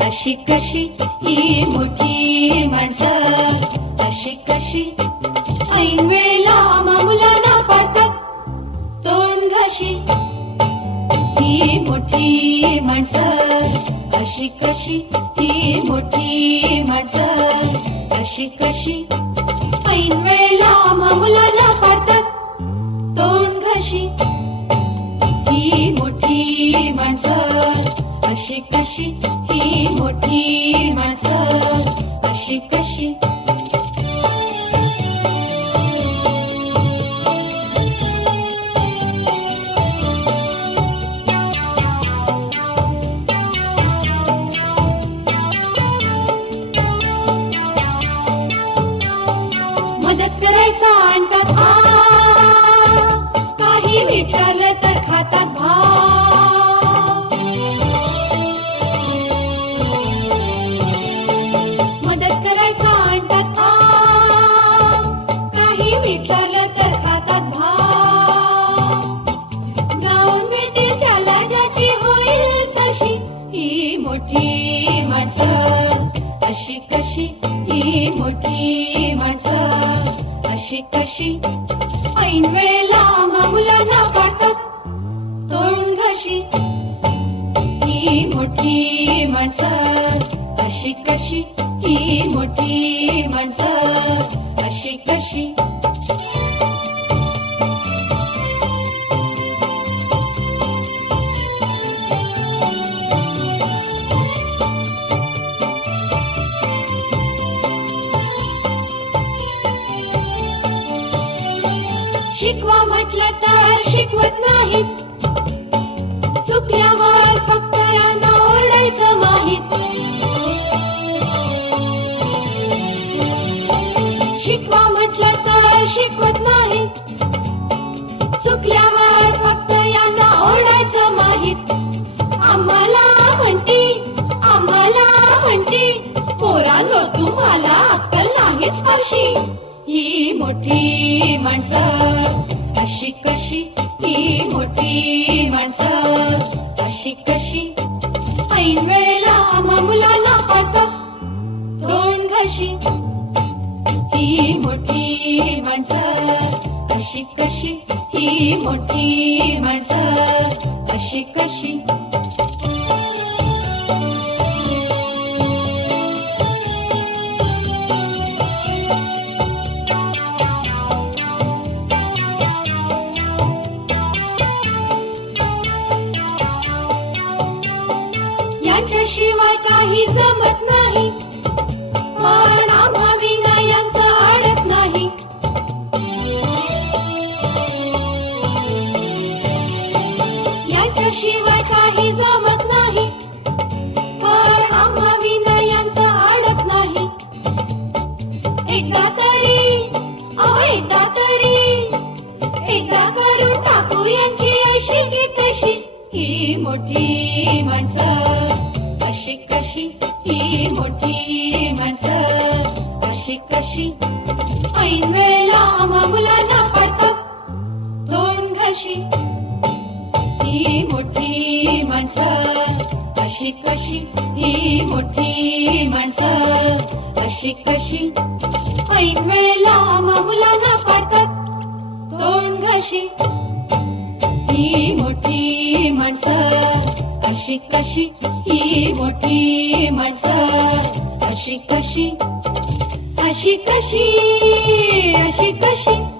अशी कशी ही मोठी माणसं, अशी कशी ऐन वेळेला मुलांना पाडतात तोंड घाशी. ही मोठी माणसं, अशी कशी ही मोठी माणसं, अशी कशी ऐन वेळेला मुलांना पाडतात तोंड घाशी. ही मोठी माणसं, अशी कशी ही मोठी माणसं, अशी कशी. मदत करायचा आणतात काही विचारलं तर खातात भाव. मदत करायचा आणतात काही विचारलं तर खातात भाव. जाऊन मिळतील त्याला ज्याची होईल सरशी. ही मोठी माणसं, अशी कशी ही मोठी माणसं, अशी कशी ऐन वेळेला मुलांना पाडतात तोंड घाशी. ही मोठी माणसं, अशी कशी ही मोठी माणसं, अशी कशी. शिकवा म्हटलं तर शिकवत नाहीत, चुकल्यावर फक्त यांना ओरडायचं माहीत. शिकवा म्हटलं तर शिकवत नाहीत, चुकल्यावर फक्त यांना ओरडायचं माहीत. आम्हाला म्हणती पोरांनो तुम्हाला अक्कल नाहीच फारशी. ही मोठी माणसं, अशी कशी ही मोठी माणसं, अशी कशी ऐन वेळेला मुलांना पाडतात तोंड घाशी. ही मोठी माणसं, अशी कशी ही मोठी माणसं, अशी कशी. यांच्याशिवाय काही जमत नाही, पण आम्हा विना यांचं आडत नाही. यांच्याशिवाय काही जमत नाही, पण आम्हा विना यांचं आडत नाही. एकदा करून टाकू यांची अशी की तशी. ही मोठी माणसं, अशी कशी ही मोठी माणसं, अशी कशी ऐन वेळेला मुलांना पाडतात तोंड घाशी. ही मोठी माणसं, अशी कशी ही मोठी माणसं, अशी कशी ऐन वेळेला मुलांना पाडतात तोंड घाशी. ही मोठी माणसं, अशी कशी ही मोठी माणसं, अशी कशी, अशी कशी, अशी कशी.